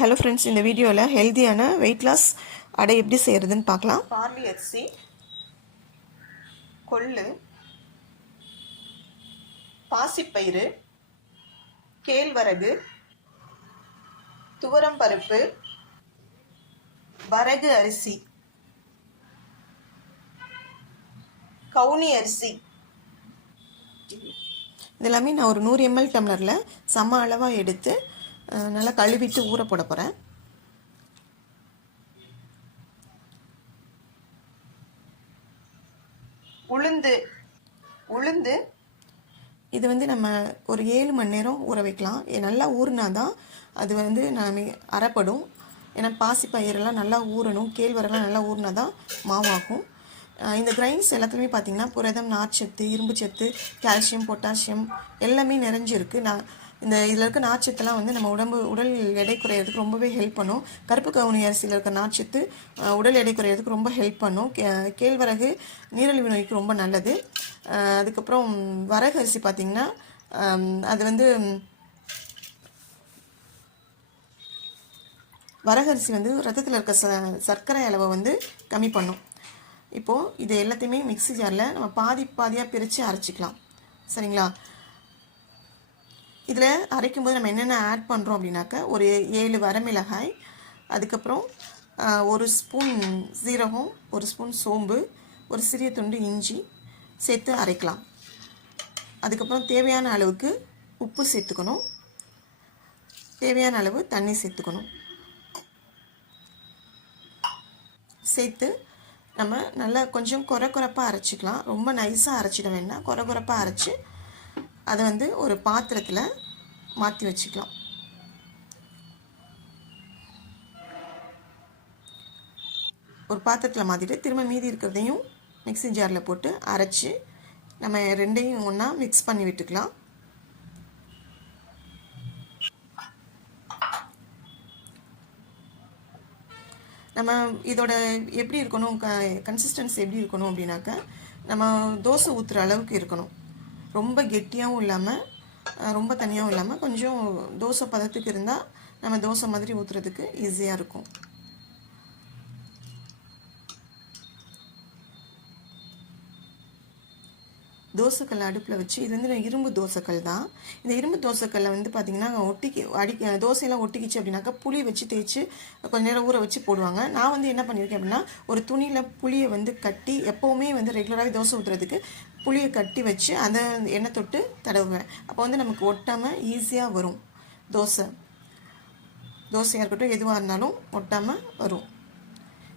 Hello friends, இந்த வீடியோவில் ஹெல்த்தியான வெயிட் லாஸ் அடை எப்படி செய்கிறதுன்னு பார்க்கலாம். பார்லி அரிசி, கொள்ளு, பாசிப்பயிறு, கேழ்வரகு, துவரம்பருப்பு, வரகு அரிசி, கவுனி அரிசி, இதெல்லாமே நான் ஒரு 100 ml டம்ளரில் சம அளவாக எடுத்து நல்லா கழுவிட்டு ஊற போட போகிறேன். உளுந்து இது வந்து நம்ம ஒரு 7 மணி நேரம் ஊற வைக்கலாம். நல்லா ஊறினா தான் அது வந்து நான் அரைப்படும். ஏன்னா பாசிப்பயிரெல்லாம் நல்லா ஊறணும், கேழ்வரகுலாம் நல்லா ஊறினா தான் மாவாகும். இந்த கிரைன்ஸ் எல்லாத்துலேயுமே பார்த்திங்கன்னா புரதம், நார்ச்சத்து, இரும்பு சத்து, கால்சியம், பொட்டாசியம் எல்லாமே நிறைஞ்சிருக்கு. இதில் இருக்க நார்ச்சத்துலாம் வந்து நம்ம உடல் எடை குறையிறதுக்கு ரொம்பவே ஹெல்ப் பண்ணும். கருப்பு கவுனி அரிசியில் இருக்க நார்ச்சத்து உடல் எடை குறையிறதுக்கு ரொம்ப ஹெல்ப் பண்ணும். கேழ்வரகு நீரிழிவு நோய்க்கு ரொம்ப நல்லது. அதுக்கப்புறம் வரகு அரிசி பார்த்திங்கன்னா அது வந்து வரகரிசி வந்து ரத்தத்தில் இருக்க சர்க்கரை அளவை வந்து கம்மி பண்ணும். இப்போது இது எல்லாத்தையுமே மிக்ஸி ஜாரில் நம்ம பாதியாக பிரித்து அரைச்சிக்கலாம். சரிங்களா? இதில் அரைக்கும்போது நம்ம என்னென்ன ஆட் பண்ணுறோம் அப்படின்னாக்க, ஒரு 7 வரமிளகாய், அதுக்கப்புறம் 1 ஸ்பூன் சீரகம், 1 ஸ்பூன் சோம்பு, ஒரு சிறிய துண்டு இஞ்சி சேர்த்து அரைக்கலாம். அதுக்கப்புறம் தேவையான அளவுக்கு உப்பு சேர்த்துக்கணும், தேவையான அளவு தண்ணி சேர்த்துக்கணும். சேர்த்து நம்ம நல்லா கொஞ்சம் குறைப்பாக அரைச்சிக்கலாம். ரொம்ப நைஸாக அரைச்சிட வேண்டாம், குறைப்பாக அரைச்சி அதை வந்து ஒரு பாத்திரத்தில் மாற்றி வச்சுக்கலாம். ஒரு பாத்திரத்தில் மாற்றிட்டு திரும்ப மீதி இருக்கிறதையும் மிக்ஸி ஜாரில் போட்டு அரைச்சி நம்ம ரெண்டையும் ஒன்றா மிக்ஸ் பண்ணி விட்டுக்கலாம். நம்ம இதோட எப்படி இருக்கணும், கன்சிஸ்டன்சி எப்படி இருக்கணும் அப்படின்னாக்க, நம்ம தோசை ஊற்றுற அளவுக்கு இருக்கணும். ரொம்ப கெட்டியாகவும் இல்லாமல் ரொம்ப தனியாகவும் இல்லாமல் கொஞ்சம் தோசை பதத்துக்கு இருந்தால் நம்ம தோசை மாதிரி ஊற்றுறதுக்கு ஈஸியாக இருக்கும். தோசைக்கல் அடுப்பில் வச்சு, இது வந்து இரும்பு தோசைக்கல் தான். இந்த இரும்பு தோசைக்கல்லை வந்து பார்த்திங்கன்னா தோசையெல்லாம் ஒட்டிக்கிச்சு அப்படின்னாக்கா புளி வச்சு தேய்ச்சி கொஞ்சம் நேரம் ஊற வச்சு போடுவாங்க. நான் வந்து என்ன பண்ணியிருக்கேன் அப்படின்னா, ஒரு துணியில் புளியை வந்து கட்டி, எப்போவுமே வந்து ரெகுலராகவே தோசை ஊற்றுறதுக்கு புளியை கட்டி வச்சு அதை எண்ணெய் தொட்டு தடவுவேன். அப்போ வந்து நமக்கு ஒட்டாமல் ஈஸியாக வரும். தோசையாக இருக்கட்டும் எதுவாக இருந்தாலும் ஒட்டாமல் வரும்.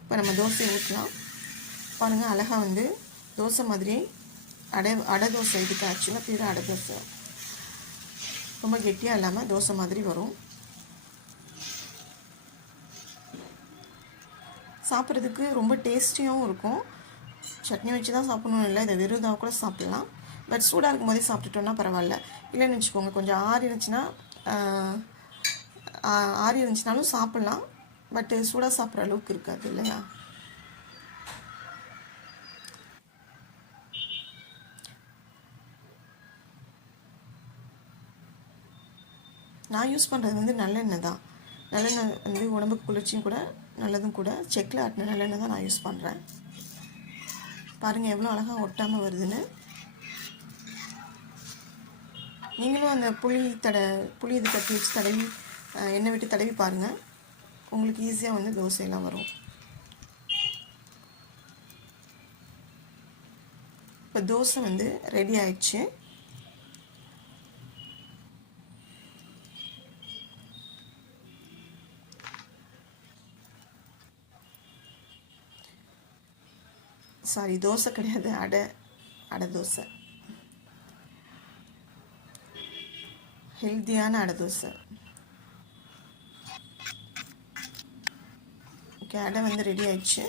இப்போ நம்ம தோசையை ஊற்றலாம். பாருங்கள், அழகாக வந்து தோசை மாதிரி அடை தோசை. இதுக்கு ஆக்சுவலாக பேர் அடை தோசை. ரொம்ப கெட்டியாக இல்லாமல் தோசை மாதிரி வரும். சாப்பிட்றதுக்கு ரொம்ப டேஸ்டியாகவும் இருக்கும். சட்னி வச்சு தான் சாப்பிடணும் இல்லை, இதை வெறும் இதாக கூட சாப்பிட்லாம். பட் சூடாக இருக்கும் போதே சாப்பிட்டுட்டோன்னா பரவாயில்ல. இல்லைன்னு வச்சுக்கோங்க, கொஞ்சம் ஆறி இருந்துச்சுனாலும் சாப்பிட்லாம். பட்டு சூடாக சாப்பிட்ற அளவுக்கு இருக்காது இல்லையா? நான் யூஸ் பண்ணுறது வந்து நல்லெண்ணெய் தான். நல்லெண்ணெய் வந்து உடம்புக்கு குளிர்ச்சியும் கூட, நல்லதும் கூட. செக்கில் ஆட்டின நல்லெண்ணெய் தான் நான் யூஸ் பண்ணுறேன். பாருங்கள் எவ்வளோ அழகாக ஒட்டாமல் வருதுன்னு. நீங்களும் அந்த புளி இது கட்டி வச்சு தடவி எண்ணெய் விட்டு தடவி பாருங்கள். உங்களுக்கு ஈஸியாக வந்து தோசையெல்லாம் வரும். இப்போ தோசை வந்து ரெடி ஆயிடுச்சு. சாரி, தோசை கிடையாது, அடை தோசை. ஹெல்த்தியான அடை தோசை. ஓகே, அடை வந்து ரெடி ஆயிடுச்சு.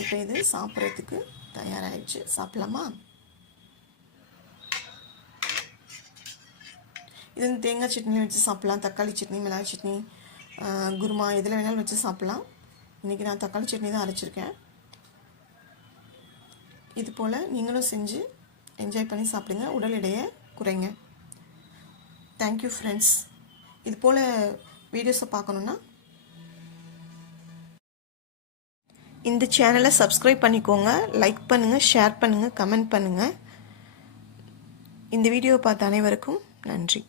இப்போ இது சாப்பிட்றதுக்கு தயாராகிடுச்சு. சாப்பிடலாமா? இது வந்து தேங்காய் சட்னி வச்சு சாப்பிட்லாம், தக்காளி சட்னி, மிளகாய் சட்னி, குருமா எதில் வேணாலும் வச்சு சாப்பிட்லாம். இன்றைக்கி நான் தக்காளி சட்னி தான் அரைச்சிருக்கேன். இது போல் நீங்களும் செஞ்சு என்ஜாய் பண்ணி சாப்பிடுங்க. உடல் எடையை குறைங்க. Thank you friends. இது போல் வீடியோஸை பார்க்கணுன்னா இந்த சேனலை சப்ஸ்கிரைப் பண்ணிக்கோங்க. லைக் பண்ணுங்கள், ஷேர் பண்ணுங்கள், கமெண்ட் பண்ணுங்கள். இந்த வீடியோவை பார்த்த அனைவருக்கும் நன்றி.